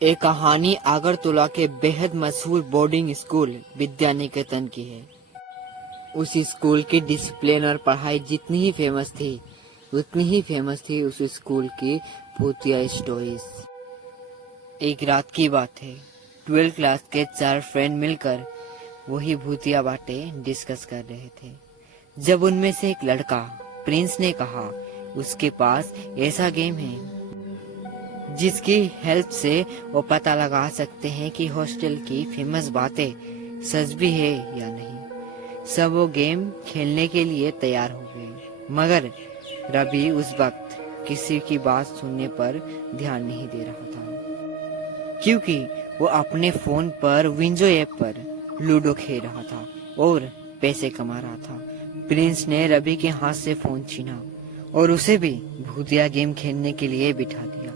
एक कहानी आगरतला के बेहद मशहूर बोर्डिंग स्कूल विद्या निकेतन की है। उस स्कूल की डिसिप्लिन और पढ़ाई जितनी ही फेमस थी उतनी ही फेमस थी उस स्कूल की भूतिया स्टोरीज। एक रात की बात है, 12th क्लास के 4 फ्रेंड मिलकर वही भूतिया बातें डिस्कस कर रहे थे जब उनमें से एक लड़का प्रिंस ने कहा उसके पास ऐसा गेम है जिसकी हेल्प से वो पता लगा सकते हैं कि हॉस्टल की फेमस बातें सच भी है या नहीं। सब वो गेम खेलने के लिए तैयार हो गए, मगर रवि उस वक्त किसी की बात सुनने पर ध्यान नहीं दे रहा था, क्योंकि वो अपने फोन पर विंडो ऐप पर लूडो खेल रहा था और पैसे कमा रहा था। प्रिंस ने रवि के हाथ से फोन छीना और उसे भी भूतिया गेम खेलने के लिए बिठा दिया।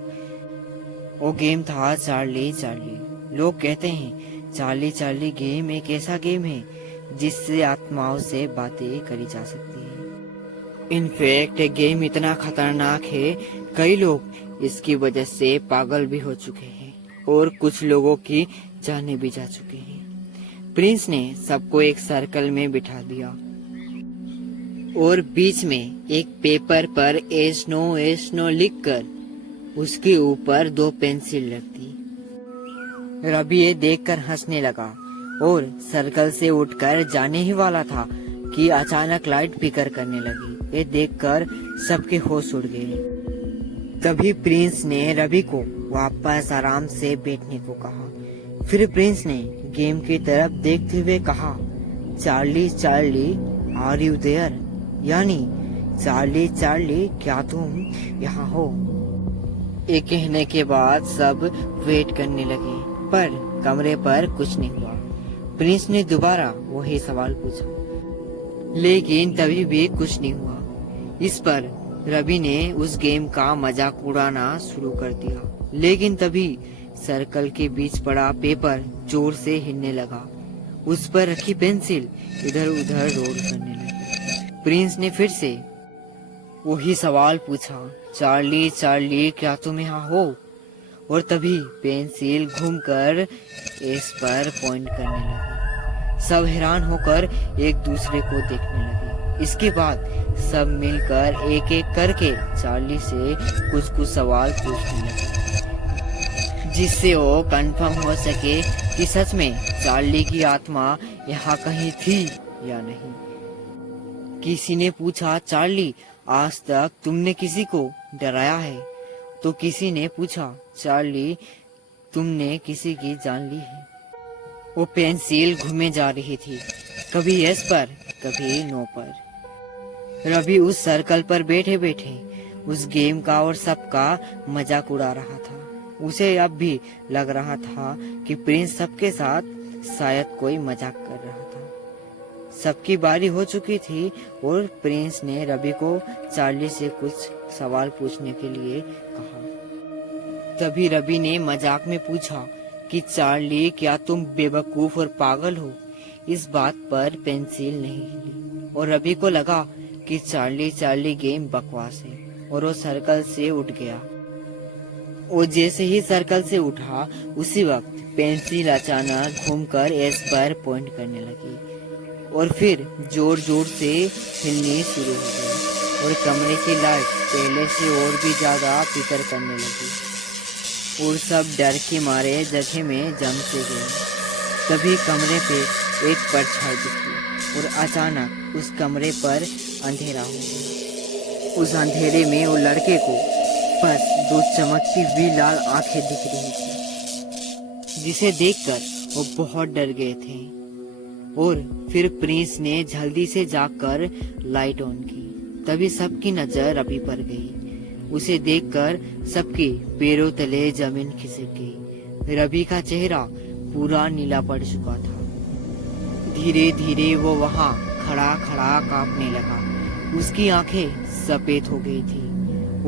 वो गेम था चार्ली चार्ली। लोग कहते हैं चार्ली चार्ली गेम एक ऐसा गेम है जिससे आत्माओं से बातें करी जा सकती है। इनफैक्ट ये गेम इतना खतरनाक है, कई लोग इसकी वजह से पागल भी हो चुके हैं और कुछ लोगों की जानें भी जा चुकी हैं। प्रिंस ने सबको एक सर्कल में बिठा दिया और बीच में एक पेपर पर एस नो लिखकर उसके ऊपर 2 पेंसिल रख दी। रवि ये देखकर हंसने लगा और सर्कल से उठकर जाने ही वाला था कि अचानक लाइट फिकर करने लगी। ये देखकर सबके होश उड़ गए। तभी प्रिंस ने रवि को वापस आराम से बैठने को कहा। फिर प्रिंस ने गेम की तरफ देखते हुए कहा, Charlie Charlie are you there? यानी चार्ली चार्ली क्या तुम यहाँ हो? ये कहने के बाद सब वेट करने लगे, पर कमरे पर कुछ नहीं हुआ। प्रिंस ने दोबारा वही सवाल पूछा, लेकिन तभी भी कुछ नहीं हुआ। इस पर रवि ने उस गेम का मजाक उड़ाना शुरू कर दिया, लेकिन तभी सर्कल के बीच पड़ा पेपर जोर से हिलने लगा। उस पर रखी पेंसिल इधर उधर रोल करने लगी। प्रिंस ने फिर से वही सवाल पूछा, चार्ली चार्ली क्या तुम यहाँ हो? और तभी पेंसिल घूमकर एस पर पॉइंट करने लगी। सब हैरान होकर एक दूसरे को देखने लगे। इसके बाद सब मिलकर एक एक करके चार्ली से कुछ सवाल पूछने लगे, जिससे वो कंफर्म हो सके कि सच में चार्ली की आत्मा यहाँ कहीं थी या नहीं। किसी ने पूछा, चार्ली आज तक तुमने किसी को डराया है? तो किसी ने पूछा, चार्ली तुमने किसी की जान ली है? वो पेंसिल घूमे जा रही थी, कभी एस पर कभी नो पर। रवि उस सर्कल पर बैठे बैठे उस गेम का और सबका मजाक उड़ा रहा था। उसे अब भी लग रहा था कि प्रिंस सबके साथ शायद कोई मजाक कर रहा था। सबकी बारी हो चुकी थी और प्रिंस ने रवि को चार्ली से कुछ सवाल पूछने के लिए कहा। तभी रवि ने मजाक में पूछा कि चार्ली क्या तुम बेवकूफ और पागल हो? इस बात पर पेंसिल नहीं हिली और रवि को लगा कि चार्ली चार्ली गेम बकवास है और वो सर्कल से उठ गया। वो जैसे ही सर्कल से उठा उसी वक्त पेंसिल अचानक घूमकर एस पर पॉइंट करने लगी और फिर जोर जोर से हिलनी शुरू हो गई और कमरे की लाइट पहले से और भी ज्यादा फिकर करने लगी और सब डर के मारे जगह में जम से गए। तभी कमरे पे एक परछाई दिखी और अचानक उस कमरे पर अंधेरा हो गया। उस अंधेरे में वो लड़के को बस 2 चमकती हुई लाल आंखें दिख रही थी, जिसे देखकर वो बहुत डर गए थे। और फिर प्रिंस ने जल्दी से जाकर लाइट ऑन की। तभी सबकी नजर रवि पर गई। उसे देखकर सबके पैरों तले जमीन खिसक गई। रवि का चेहरा पूरा नीला पड़ चुका था। धीरे धीरे वो वहाँ खड़ा खड़ा कांपने लगा। उसकी आंखें सफेद हो गई थी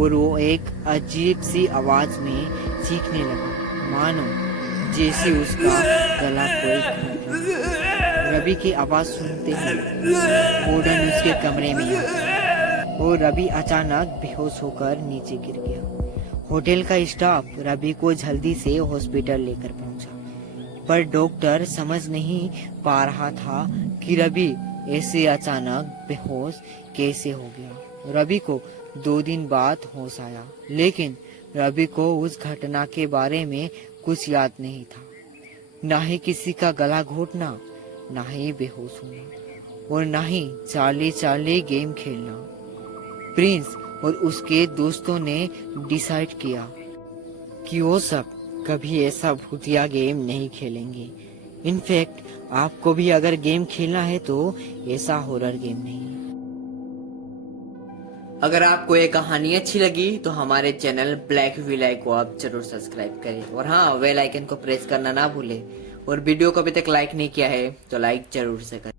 और वो एक अजीब सी आवाज में चीखने लगा, मानो जैसे उसका गला कोई काट रहा हो। रवि की आवाज सुनते ही वार्डन उसके कमरे में आ गया और रवि अचानक बेहोश होकर नीचे गिर गया होटल का स्टाफ रवि को जल्दी से हॉस्पिटल लेकर पहुंचा, पर डॉक्टर समझ नहीं पा रहा था कि रवि ऐसे अचानक बेहोश कैसे हो गया। रवि को 2 दिन बाद होश आया, लेकिन रवि को उस घटना के बारे में कुछ याद नहीं था, ना ही किसी का गला घोटना, ना ही बेहोश होना, और ना ही चार्ली चार्ली गेम खेलना। प्रिंस और उसके दोस्तों ने डिसाइड किया कि वो सब कभी ऐसा भूतिया गेम नहीं खेलेंगे। इनफैक्ट आपको भी अगर गेम खेलना है तो ऐसा हॉरर गेम नहीं। अगर आपको ये कहानी अच्छी लगी तो हमारे चैनल ब्लैक विलाई को आप जरूर सब्सक्राइब करें, और हाँ, बेल आइकन को प्रेस करना ना भूलें। और वीडियो को अभी तक लाइक नहीं किया है तो लाइक जरूर से करें।